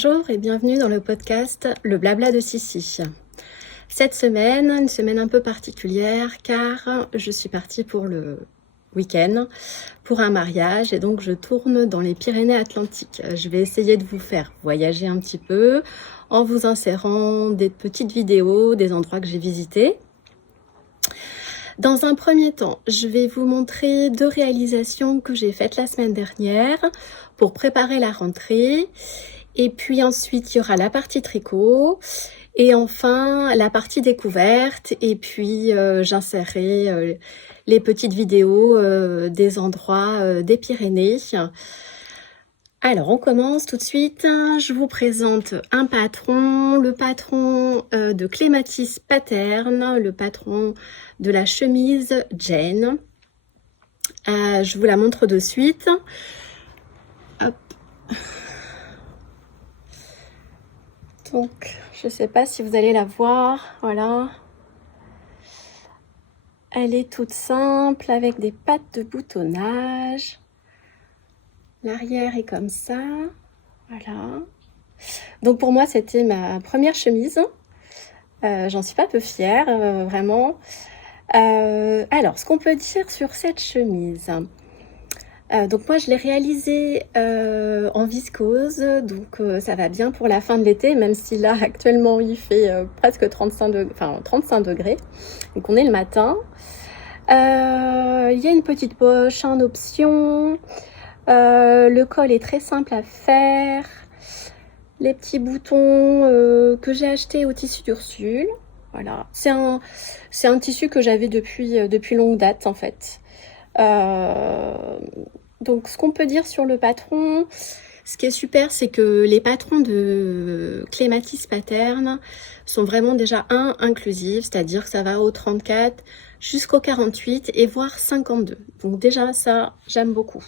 Bonjour et bienvenue dans le podcast Le Blabla de Sissi. Cette semaine, une semaine un peu particulière car je suis partie pour le week-end pour un mariage et donc je tourne dans les Pyrénées-Atlantiques. Je vais essayer de vous faire voyager un petit peu en vous insérant des petites vidéos des endroits que j'ai visités. Dans un premier temps, je vais vous montrer 2 réalisations que j'ai faites la semaine dernière pour préparer la rentrée. Et puis ensuite, il y aura la partie tricot. Et enfin, la partie découverte. Et puis, j'insérerai les petites vidéos des endroits des Pyrénées. Alors, on commence tout de suite. Je vous présente un patron, le patron de Clématis Pattern, le patron de la chemise Jane. Je vous la montre de suite. Hop. Donc, je ne sais pas si vous allez la voir. Voilà. Elle est toute simple avec des pattes de boutonnage. L'arrière est comme ça. Voilà. Donc pour moi, c'était ma première chemise. J'en suis pas peu fière, vraiment. Alors, ce qu'on peut dire sur cette chemise. Donc moi, je l'ai réalisée en viscose. Donc ça va bien pour la fin de l'été, même si là, actuellement, il fait presque 35 degrés. Donc on est le matin. Il y a une petite poche en option. Le col est très simple à faire. Les petits boutons que j'ai achetés au tissu d'Ursule. Voilà, c'est un tissu que j'avais depuis longue date en fait. Donc ce qu'on peut dire sur le patron, ce qui est super, c'est que les patrons de Clématis Pattern sont vraiment déjà inclusifs, c'est-à-dire que ça va au 34 jusqu'au 48 et voire 52. Donc déjà ça, j'aime beaucoup.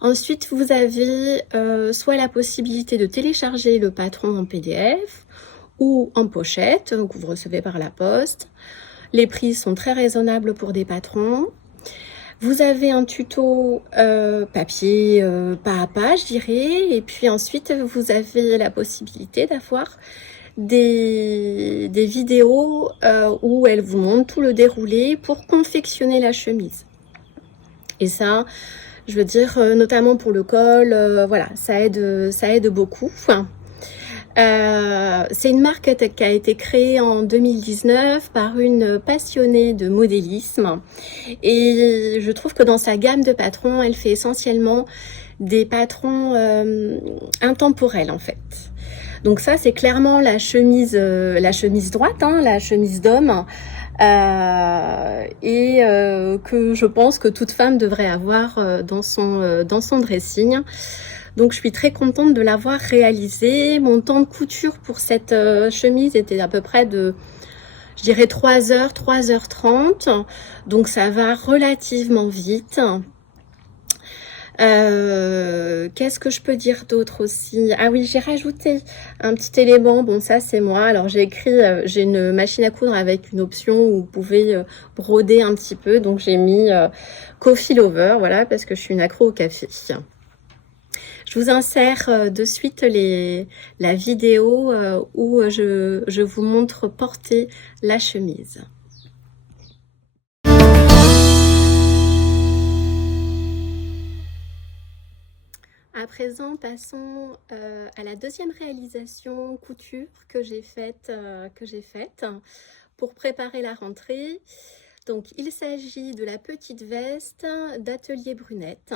Ensuite, vous avez soit la possibilité de télécharger le patron en PDF ou en pochette que vous recevez par la poste. Les prix sont très raisonnables pour des patrons. Vous avez un tuto papier, pas à pas, je dirais. Et puis ensuite, vous avez la possibilité d'avoir des vidéos où elle vous montre tout le déroulé pour confectionner la chemise. Et ça, je veux dire, notamment pour le col, voilà, ça aide beaucoup. C'est une marque qui a été créée en 2019 par une passionnée de modélisme et je trouve que dans sa gamme de patrons, elle fait essentiellement des patrons intemporels en fait. Donc ça, c'est clairement la chemise droite, hein, la chemise d'homme. Que je pense que toute femme devrait avoir dans son dressing. Donc je suis très contente de l'avoir réalisée. Mon temps de couture pour cette chemise était à peu près de, je dirais 3h, 3h30. Donc ça va relativement vite. Qu'est-ce que je peux dire d'autre aussi? Ah oui, j'ai rajouté un petit élément. Bon, ça c'est moi. Alors j'ai écrit, j'ai une machine à coudre avec une option où vous pouvez broder un petit peu. Donc j'ai mis Coffee Lover, voilà, parce que je suis une accro au café. Je vous insère de suite la vidéo où je vous montre porter la chemise. À présent, passons à la deuxième réalisation couture que j'ai faite pour préparer la rentrée. Donc, il s'agit de la petite veste d'Atelier Brunette.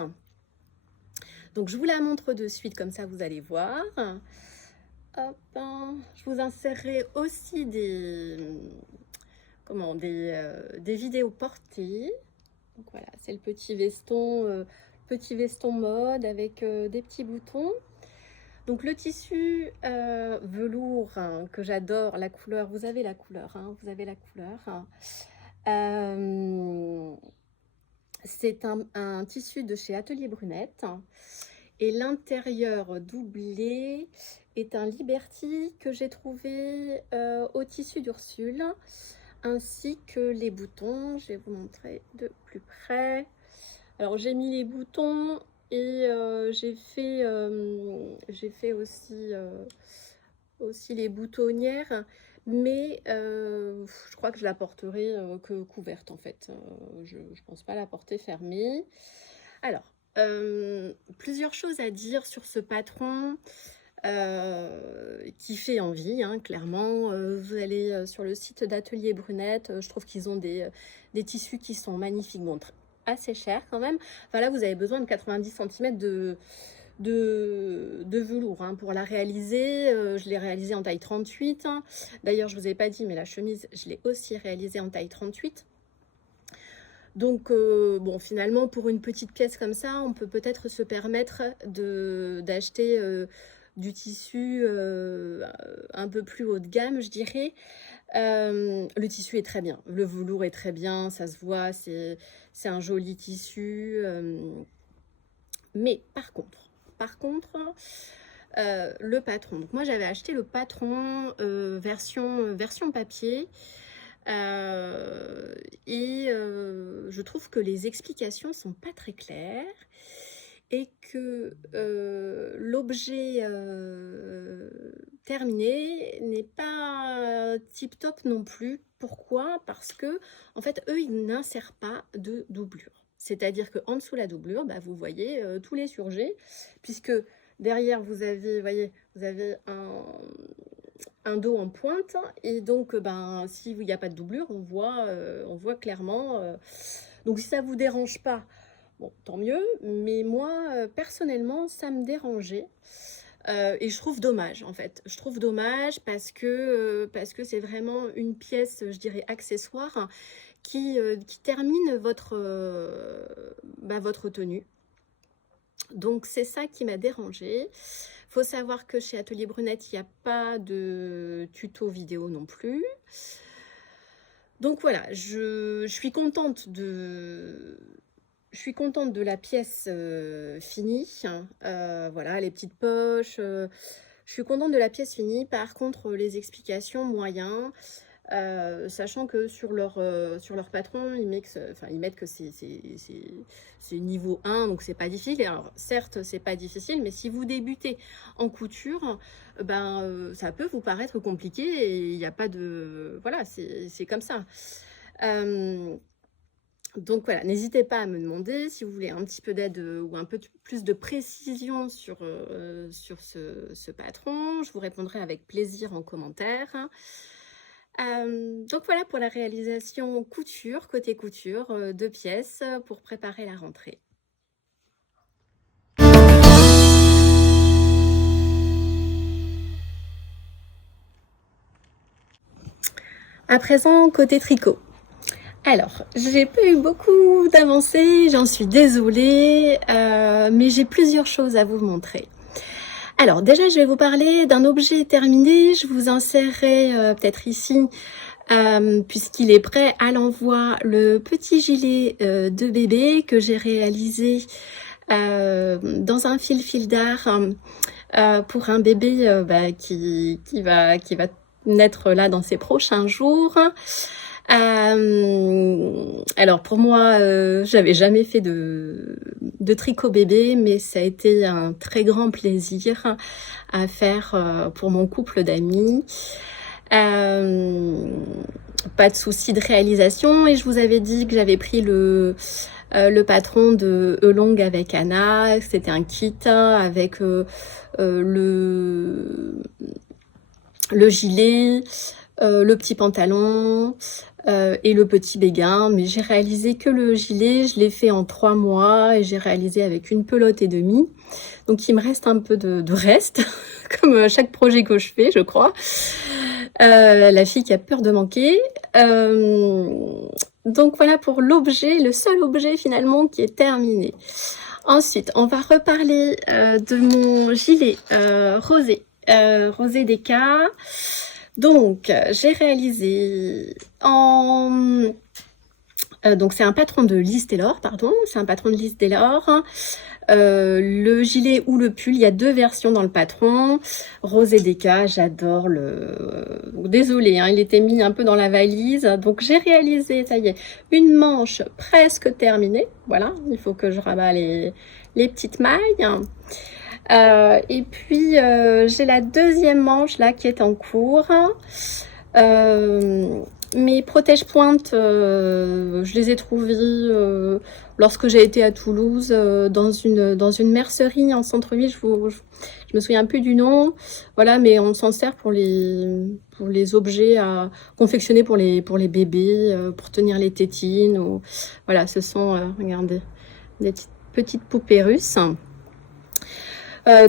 Donc, je vous la montre de suite, comme ça vous allez voir. Hop, je vous insérerai aussi des vidéos portées. Donc voilà, c'est le petit veston mode avec des petits boutons. Donc le tissu velours hein, que j'adore, la couleur, vous avez la couleur, hein, c'est un tissu de chez Atelier Brunette et l'intérieur doublé est un Liberty que j'ai trouvé au tissu d'Ursule, ainsi que les boutons. Je vais vous montrer de plus près. Alors j'ai mis les boutons Et j'ai fait aussi les boutonnières, mais je crois que je la porterai que couverte en fait. Je ne pense pas la porter fermée. Alors, plusieurs choses à dire sur ce patron qui fait envie, hein, clairement. Vous allez sur le site d'Atelier Brunette, je trouve qu'ils ont des tissus qui sont magnifiques, bon, assez chers quand même. Enfin là, vous avez besoin de 90 cm de velours hein, pour la réaliser. Je l'ai réalisée en taille 38. Hein. D'ailleurs, je ne vous ai pas dit, mais la chemise, je l'ai aussi réalisée en taille 38. Donc, bon, finalement, pour une petite pièce comme ça, on peut peut-être se permettre d'acheter du tissu un peu plus haut de gamme, je dirais. Le tissu est très bien, le velours est très bien, ça se voit, c'est un joli tissu. Mais par contre, le patron. Donc moi, j'avais acheté le patron version papier. Je trouve que les explications sont pas très claires et que l'objet terminé n'est pas tip top non plus. Pourquoi? Parce que en fait eux ils n'insèrent pas de doublure, c'est-à-dire que en dessous de la doublure bah, vous voyez tous les surjets, puisque derrière vous avez, voyez, vous avez un dos en pointe et donc ben s'il n'y a pas de doublure on voit clairement donc si ça vous dérange pas, bon tant mieux, mais moi personnellement ça me dérangeait et je trouve dommage en fait, je trouve dommage parce que c'est vraiment une pièce, je dirais accessoire qui termine votre tenue. Donc c'est ça qui m'a dérangée. Faut savoir que chez Atelier Brunette, il n'y a pas de tuto vidéo non plus. Donc voilà, je suis contente de la pièce finie. Voilà, les petites poches. Je suis contente de la pièce finie. Par contre, les explications moyens. Sachant que sur leur patron, ils mettent que c'est niveau 1, donc c'est pas difficile. Alors certes, c'est pas difficile, mais si vous débutez en couture, ça peut vous paraître compliqué et il n'y a pas de... Voilà, c'est comme ça. Donc voilà, n'hésitez pas à me demander si vous voulez un petit peu d'aide ou un peu plus de précision sur ce patron. Je vous répondrai avec plaisir en commentaire. Donc voilà pour la réalisation couture, côté couture, 2 pièces pour préparer la rentrée. À présent, côté tricot. Alors, j'ai pas eu beaucoup d'avancées, j'en suis désolée, mais j'ai plusieurs choses à vous montrer. Alors déjà, je vais vous parler d'un objet terminé, je vous insérerai peut-être ici, puisqu'il est prêt à l'envoi, le petit gilet de bébé que j'ai réalisé dans un fil d'art pour un bébé qui va naître là dans ces prochains jours. Alors pour moi, j'avais jamais fait de tricot bébé, mais ça a été un très grand plaisir à faire pour mon couple d'amis. Pas de souci de réalisation, et je vous avais dit que j'avais pris le patron de Elong avec Anna. C'était un kit avec le gilet, le petit pantalon et le petit béguin, mais j'ai réalisé que le gilet, je l'ai fait en 3 mois et j'ai réalisé avec une pelote et demie. Donc il me reste un peu de reste, comme chaque projet que je fais, je crois. La fille qui a peur de manquer. Donc voilà pour l'objet, le seul objet finalement qui est terminé. Ensuite, on va reparler de mon gilet rosé Deka. Donc, j'ai réalisé en Donc c'est un patron de Liz Taylor, pardon, c'est un patron de Liz Taylor. Le gilet ou le pull, il y a 2 versions dans le patron. Rose et Déca, j'adore Désolée, hein, il était mis un peu dans la valise. Donc j'ai réalisé, ça y est, une manche presque terminée. Voilà, il faut que je rabat les petites mailles. Et puis j'ai la 2e manche là qui est en cours. Mes protège-pointes, je les ai trouvés lorsque j'ai été à Toulouse dans une mercerie en centre-ville. Je me souviens plus du nom, voilà, mais on s'en sert pour les objets à confectionner pour les bébés, pour tenir les tétines. Voilà, ce sont, regardez, des petites poupées russes.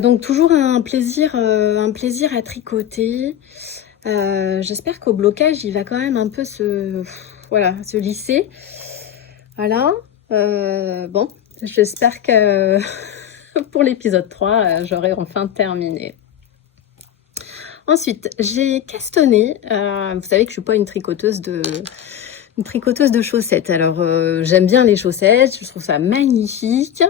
Donc toujours un plaisir à tricoter. J'espère qu'au blocage il va quand même un peu se lisser. Voilà. Bon, j'espère que pour l'épisode 3 j'aurai enfin terminé. Ensuite j'ai castonné, vous savez que je suis pas une tricoteuse de chaussettes. Alors j'aime bien les chaussettes, je trouve ça magnifique.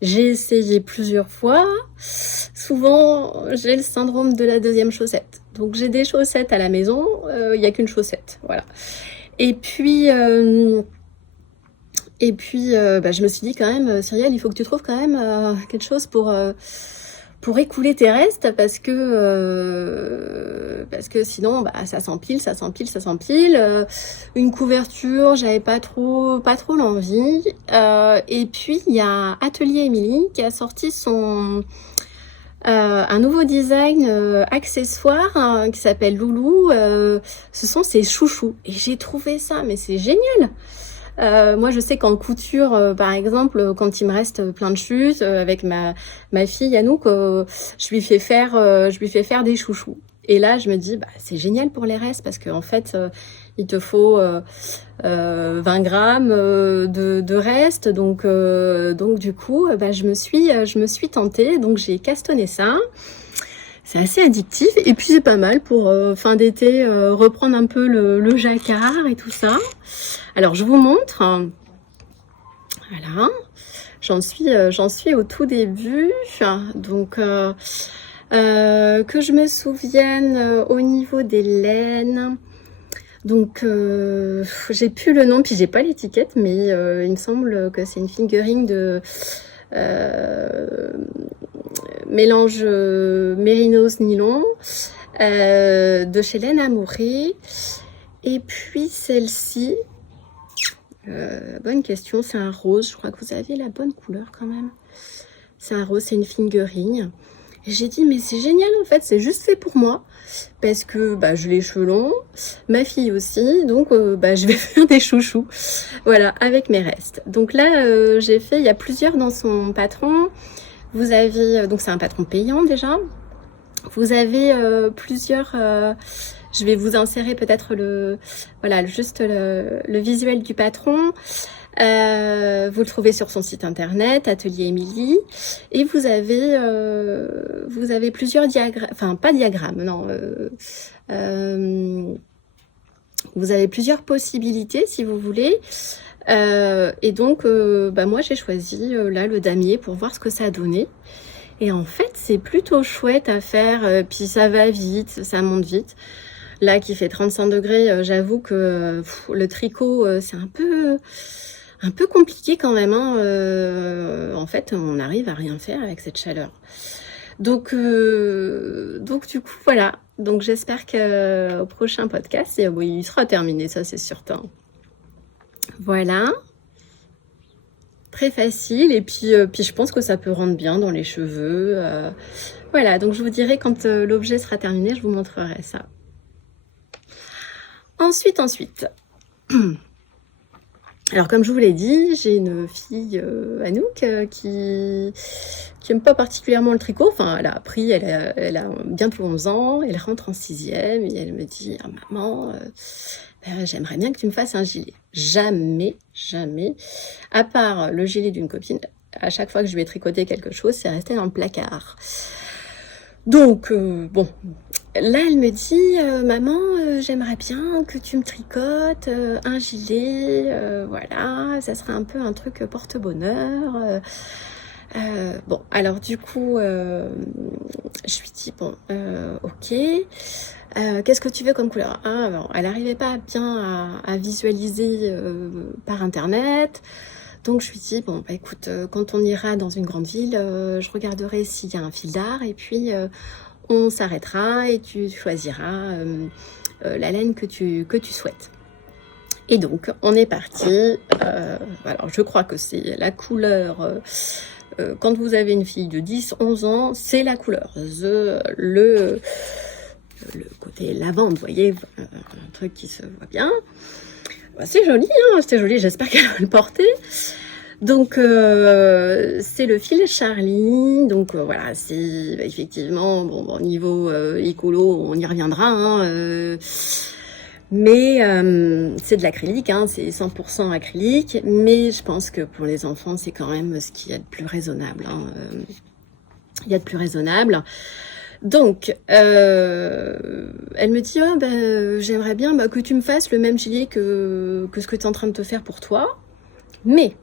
J'ai essayé plusieurs fois. Souvent, j'ai le syndrome de la 2e chaussette. Donc, j'ai des chaussettes à la maison. Il n'y a qu'une chaussette. Voilà. Et puis, je me suis dit quand même, Cyrielle, il faut que tu trouves quand même quelque chose pour écouler tes restes parce que sinon ça s'empile. Une couverture, j'avais pas trop l'envie. Et puis il y a Atelier Émilie qui a sorti un nouveau design accessoire qui s'appelle Loulou. Ce sont ses chouchous et j'ai trouvé ça, mais c'est génial. Moi, je sais qu'en couture, par exemple, quand il me reste plein de chutes, avec ma fille Anouk, je lui fais faire des chouchous. Et là, je me dis, c'est génial pour les restes parce qu'en fait, il te faut 20 grammes de restes. Donc du coup, je me suis tentée. Donc, j'ai castonné ça. C'est assez addictif. Et puis, c'est pas mal pour fin d'été, reprendre un peu le jacquard et tout ça. Alors, je vous montre. Voilà. J'en suis au tout début. Donc, que je me souvienne au niveau des laines. Donc, j'ai plus le nom, puis j'ai pas l'étiquette, mais il me semble que c'est une fingering de mélange mérinos nylon de chez Laine Amourée. Et puis celle-ci, bonne question, c'est un rose. Je crois que vous avez la bonne couleur quand même. C'est un rose, c'est une fingering. Et j'ai dit, mais c'est génial en fait, c'est juste fait pour moi. Parce que je les cheveux longs, ma fille aussi, donc je vais faire des chouchous. Voilà, avec mes restes. Donc là, j'ai fait, il y a plusieurs dans son patron. Vous avez, donc c'est un patron payant déjà. Vous avez plusieurs... je vais vous insérer peut-être juste le visuel du patron. Vous le trouvez sur son site internet, Atelier Émilie, et vous avez plusieurs diagrammes, enfin pas diagrammes, non. Vous avez plusieurs possibilités si vous voulez. Et donc, moi j'ai choisi là le damier pour voir ce que ça a donné. Et en fait, c'est plutôt chouette à faire, puis ça va vite, ça monte vite. Là, qui fait 35 degrés, j'avoue que le tricot, c'est un peu compliqué quand même. En fait, on arrive à rien faire avec cette chaleur. Donc du coup, voilà. Donc, j'espère qu'au prochain podcast, il sera terminé, ça c'est certain. Voilà. Très facile. Et puis je pense que ça peut rendre bien dans les cheveux. Voilà, donc je vous dirai quand l'objet sera terminé, je vous montrerai ça. Ensuite. Alors comme je vous l'ai dit, j'ai une fille Anouk qui aime pas particulièrement le tricot. Enfin, elle a appris, elle a bientôt 11 ans, elle rentre en 6e et elle me dit maman, j'aimerais bien que tu me fasses un gilet. Jamais, à part le gilet d'une copine, à chaque fois que je lui ai tricoté quelque chose, c'est resté dans le placard. Donc, bon, là, elle me dit, maman, j'aimerais bien que tu me tricotes un gilet, voilà, ça serait un peu un truc porte-bonheur. Bon, alors du coup, je lui dis, bon, ok, qu'est-ce que tu veux comme couleur? Ah, bon, elle n'arrivait pas bien à visualiser par internet. Donc je lui dis, bon, bah, écoute, quand on ira dans une grande ville, je regarderai s'il y a un fil d'art et puis on s'arrêtera et tu choisiras la laine que tu souhaites. Et donc, on est parti. Alors, je crois que c'est la couleur. Quand vous avez une fille de 10-11 ans, c'est la couleur. Le côté lavande, vous voyez, un truc qui se voit bien. Bah, c'est joli, hein, c'est joli, j'espère qu'elle va le porter. Donc, c'est le fil Charlie. Donc, voilà, c'est effectivement, bon, au niveau écolo, on y reviendra. Hein, mais c'est de l'acrylique, hein, c'est 100% acrylique. Mais je pense que pour les enfants, c'est quand même ce qu'il y a de plus raisonnable. Hein, il y a de plus raisonnable. Donc, elle me dit, oh, ben, j'aimerais bien que tu me fasses le même gilet que ce que tu es en train de te faire pour toi. Mais,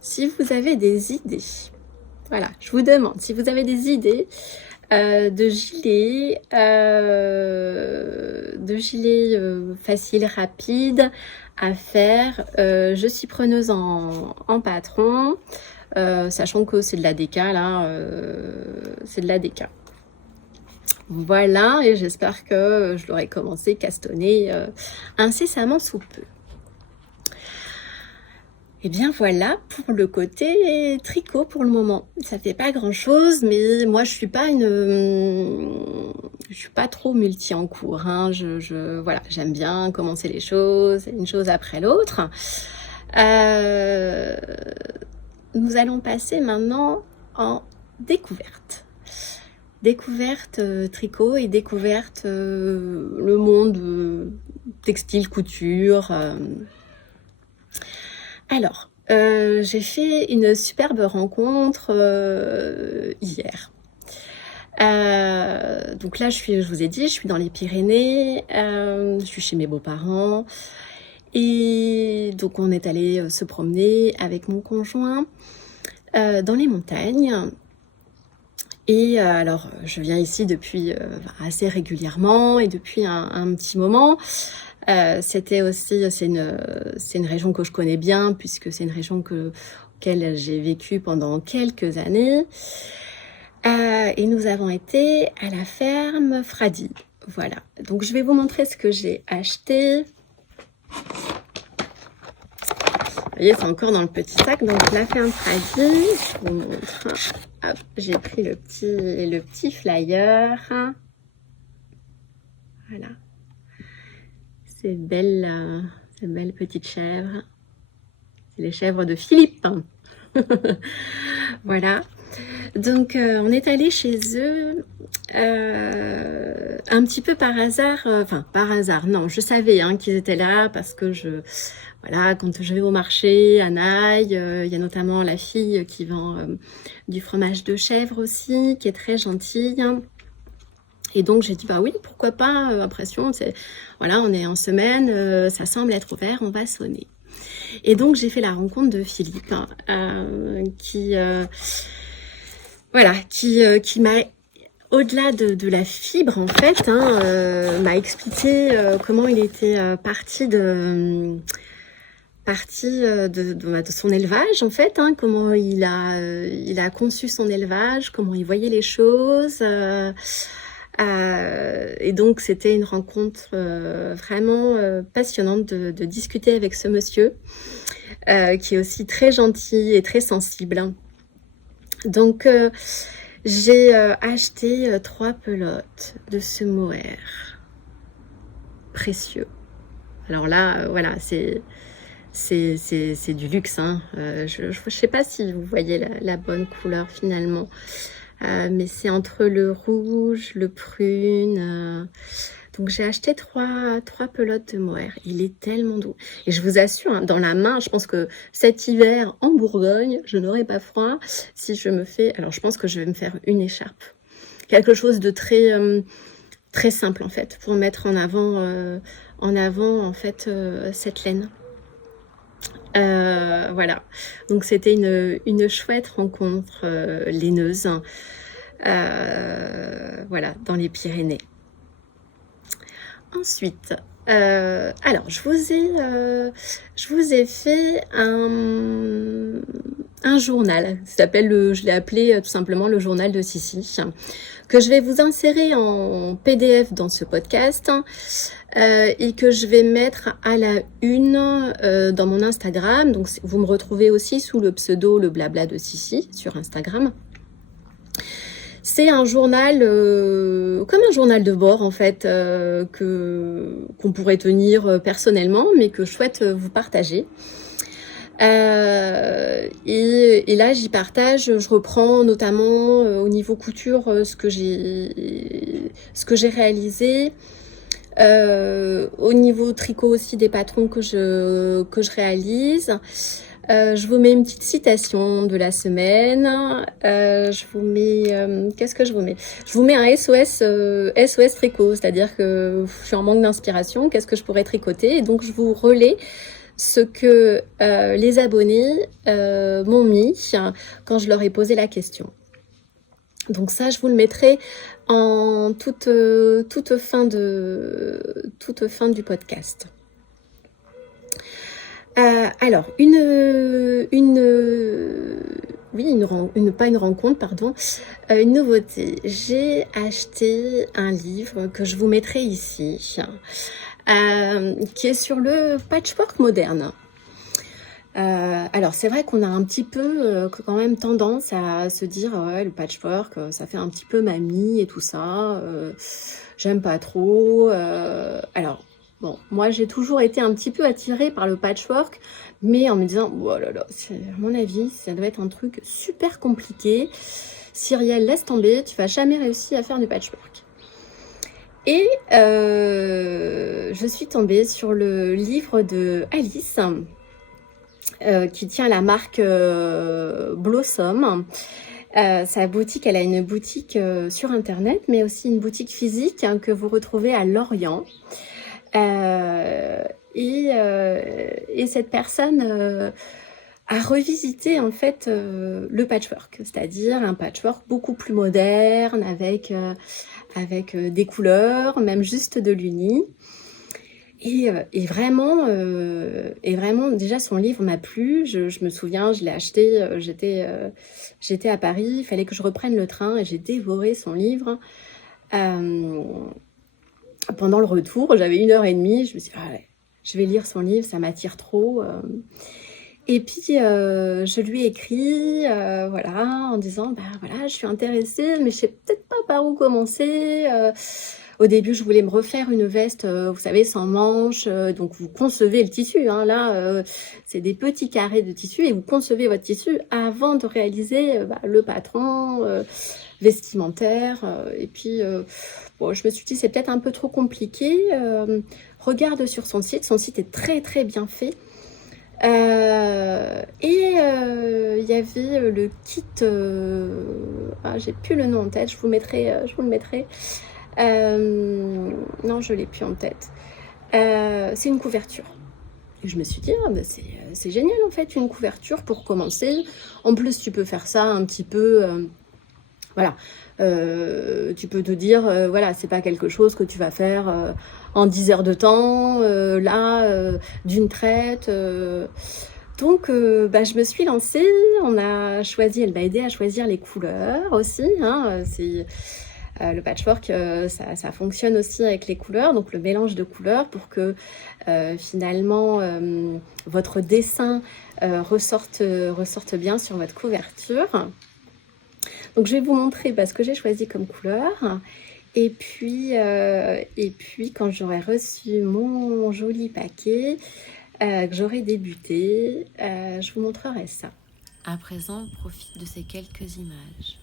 si vous avez des idées, voilà, je vous demande, si vous avez des idées de gilets faciles, rapides à faire, je suis preneuse en patron, sachant que c'est de la déca, là, c'est de la déca. Voilà, et j'espère que je l'aurai commencé castonner incessamment sous peu. Et bien voilà pour le côté tricot pour le moment. Ça fait pas grand chose, mais moi je suis pas trop multi en cours. Hein. Voilà, j'aime bien commencer les choses, une chose après l'autre. Nous allons passer maintenant en découverte. Découverte tricot et découverte le monde textile, couture. Alors, j'ai fait une superbe rencontre hier. Donc là, je vous ai dit, je suis dans les Pyrénées, je suis chez mes beaux-parents. Et donc, on est allé se promener avec mon conjoint dans les montagnes. Et alors, je viens ici depuis assez régulièrement et depuis un petit moment. C'était aussi, c'est une région que je connais bien puisque c'est une région auquel j'ai vécu pendant quelques années. Et nous avons été à la ferme Fradi. Voilà. Donc, je vais vous montrer ce que j'ai acheté. Vous voyez, c'est encore dans le petit sac. Donc, la ferme Fradi, je vous montre. Hop, j'ai pris le petit flyer. Voilà. Ces belles petites chèvres. C'est les chèvres de Philippe. Voilà. Donc, on est allé chez eux un petit peu par hasard. Enfin, par hasard, non. Je savais qu'ils étaient là parce que voilà, quand je vais au marché à Naï, il y a notamment la fille qui vend du fromage de chèvre aussi, qui est très gentille. Et donc, j'ai dit, bah oui, pourquoi pas, impression, voilà, on est en semaine, ça semble être ouvert, on va sonner. Et donc, j'ai fait la rencontre de Philippe, qui m'a, au-delà de la fibre, en fait, m'a expliqué comment il était parti de son élevage, en fait, comment il a conçu son élevage, comment il voyait les choses. Et donc, c'était une rencontre vraiment passionnante de discuter avec ce monsieur, qui est aussi très gentil et très sensible. Donc, j'ai acheté 3 pelotes de ce mohair précieux. Alors là, voilà, c'est du luxe. Je ne sais pas si vous voyez la bonne couleur finalement. Mais c'est entre le rouge, le prune. Donc j'ai acheté 3 pelotes de mohair. Il est tellement doux. Et je vous assure, dans la main, je pense que cet hiver en Bourgogne, je n'aurai pas froid si je me fais... Alors je pense que je vais me faire une écharpe. Quelque chose de très très simple en fait, pour mettre en avant en fait cette laine. Voilà, donc c'était une chouette rencontre laineuse, voilà, dans les Pyrénées. Ensuite, alors je vous ai fait un journal, je l'ai appelé tout simplement le journal de Sissi, que je vais vous insérer en PDF dans ce podcast et que je vais mettre à la une dans mon Instagram. Donc vous me retrouvez aussi sous le pseudo Le Blabla de Sissi sur Instagram. C'est un journal, comme un journal de bord en fait, qu'on pourrait tenir personnellement, mais que je souhaite vous partager. Et là j'y partage, je reprends notamment au niveau couture ce que j'ai réalisé, au niveau tricot aussi des patrons que je réalise. Je vous mets une petite citation de la semaine. Je vous mets, qu'est-ce que je vous mets? Je vous mets un SOS tricot, c'est-à-dire que je suis en manque d'inspiration. Qu'est-ce que je pourrais tricoter? Et donc je vous relais ce que les abonnés m'ont mis quand je leur ai posé la question. Donc ça, je vous le mettrai en toute fin du podcast. Alors, une nouveauté. J'ai acheté un livre que je vous mettrai ici, qui est sur le patchwork moderne. Alors c'est vrai qu'on a un petit peu quand même tendance à se dire ouais, le patchwork ça fait un petit peu mamie et tout ça, j'aime pas trop. Alors bon, moi j'ai toujours été un petit peu attirée par le patchwork, mais en me disant oh là là, à mon avis ça doit être un truc super compliqué. Cyrielle, laisse tomber, tu vas jamais réussir à faire du patchwork. Et je suis tombée sur le livre de Alice, qui tient la marque Blossom. Sa boutique, elle a une boutique sur internet, mais aussi une boutique physique que vous retrouvez à Lorient. Et cette personne a revisité en fait le patchwork, c'est-à-dire un patchwork beaucoup plus moderne avec des couleurs, même juste de l'uni. Et vraiment, déjà son livre m'a plu. Je me souviens, je l'ai acheté, j'étais à Paris, il fallait que je reprenne le train et j'ai dévoré son livre. Pendant le retour, j'avais 1h30, je me suis dit, ah ouais, je vais lire son livre, ça m'attire trop. Et puis, je lui ai écrit, voilà, en disant, bah voilà, je suis intéressée, mais je sais peut-être pas par où commencer. Au début, je voulais me refaire une veste, vous savez, sans manches. Donc, vous concevez le tissu. Hein, là, c'est des petits carrés de tissu et vous concevez votre tissu avant de réaliser le patron vestimentaire. Et puis, bon, je me suis dit, c'est peut-être un peu trop compliqué. Regarde sur son site. Son site est très, très bien fait. Il y avait le kit. J'ai plus le nom en tête. Je vous le mettrai. Non, je l'ai plus en tête. C'est une couverture. Et je me suis dit, c'est génial en fait, une couverture pour commencer. En plus, tu peux faire ça un petit peu, voilà. Tu peux te dire, voilà, c'est pas quelque chose que tu vas faire en 10 heures de temps, d'une traite. Donc, je me suis lancée. Elle m'a aidé à choisir les couleurs aussi. Hein, le patchwork, ça fonctionne aussi avec les couleurs, donc le mélange de couleurs pour que finalement votre dessin ressorte bien sur votre couverture. Donc je vais vous montrer ce que j'ai choisi comme couleur. Et puis quand j'aurai reçu mon joli paquet, que j'aurai débuté, je vous montrerai ça. À présent, profite de ces quelques images.